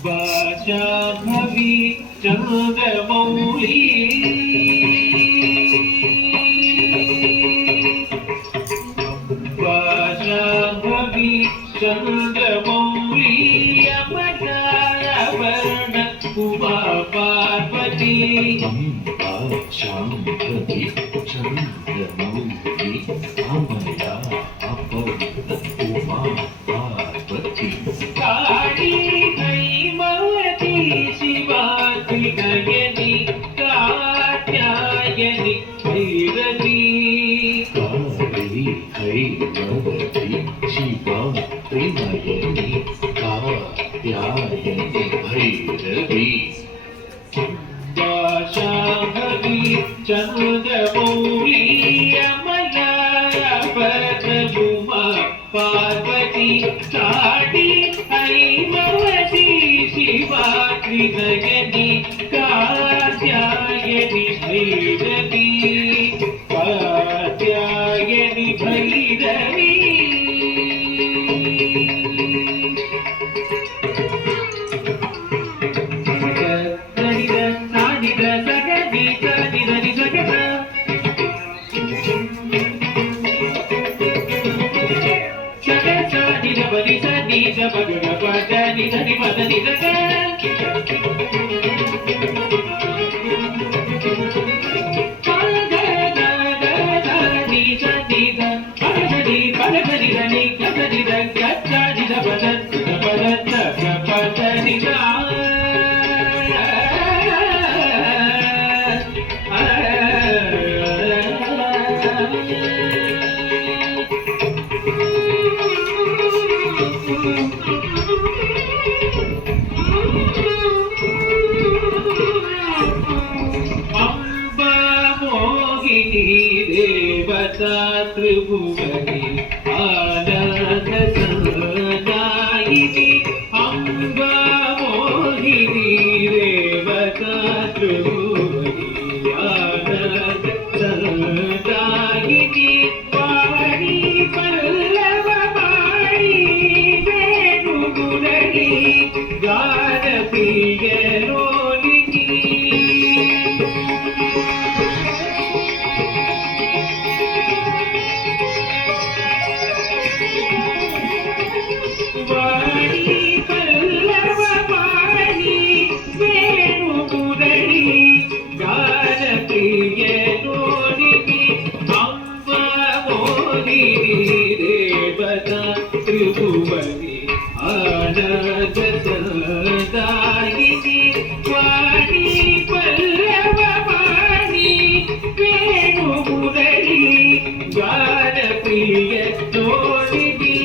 ಜಾಹ್ನವಿ ಚಂದ್ರಮೌಳಿ ಜಾಹ್ನವಿ ಚಂದ್ರಮೌಳಿ ಯಮಜಾಯವರ್ಣ ಉಮಾ ಪಾರ್ವತಿ ಶಾಂಭವಿ ಚಂದ್ರಮೌಳಿ ಅಮಯ ಅಪರ್ಣ ಉಮಾ ಪಾರ್ವತಿ ಕಾಳಿ ಹೈಮವತಿ ಶಿವಾತಿ ನಯನಿ ಕಾತ್ಯಾಯನಿ ಭೈರವಿ ಕಾಳಿ ಹೈಮವತಿ ಶಿವಾತಿ ನಯನಿ ಕಾತ್ಯಾಯನಿ ಭೈರವಿ ಶಾಂಭವಿ ಚಂದ್ರಮೌಳಿ ಅಮಯಾಪರಮುಮಾ ಪಾರ್ವತಿ ಕಾಳಿ ಹೈಮವತಿ ಶಿವಾತ್ರಿ ನಯನಿ ಕಾತ್ಯಾಯನಿ ಭೈರವಿ ಕಾತ್ಯಾಯನಿ ಭೈರವಿ ತ್ರಿಭುವನಿ ಆನಂದ ಸಂದಾಯಿನಿ ಅಂಬಾ ಮೋಹಿನಿ ರೇವತಾ ತ್ರಿಭುವನಿ ಆನಂದ ಸಂದಾಯಿನಿ ಪಾವನಿ ಪಲ್ಲವ ಮಾಡಿ ವೇಣುಗುಣಿ ಗಾನ ಪ್ರಿಯಲೋಲಿನಿ ತ್ರಿಭುವನಿ ಆನಂದ ಸಂದಾಯಿನಿ ವಾಣಿ ಪಲ್ಲವ ವಾಣಿ ವೇಣುಗುಣಿ ಗಾನ ಪ್ರಿಯ ತೋಳಿನಿ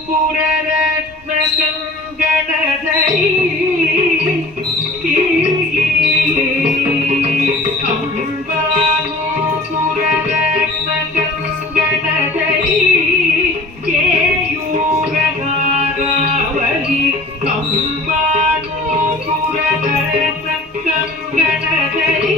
ಅಂಬಾನೂಪುರರತ್ನ ಕಂಗಣದೈ ಅಂಬಾನೂಪುರರತ್ನ ಕಂಗಣದೈ ಕೇಯೂರಗಾರಾವಲಿ ಅಂಬಾನೂಪುರರತ್ನ ಕಂಗಣದೈ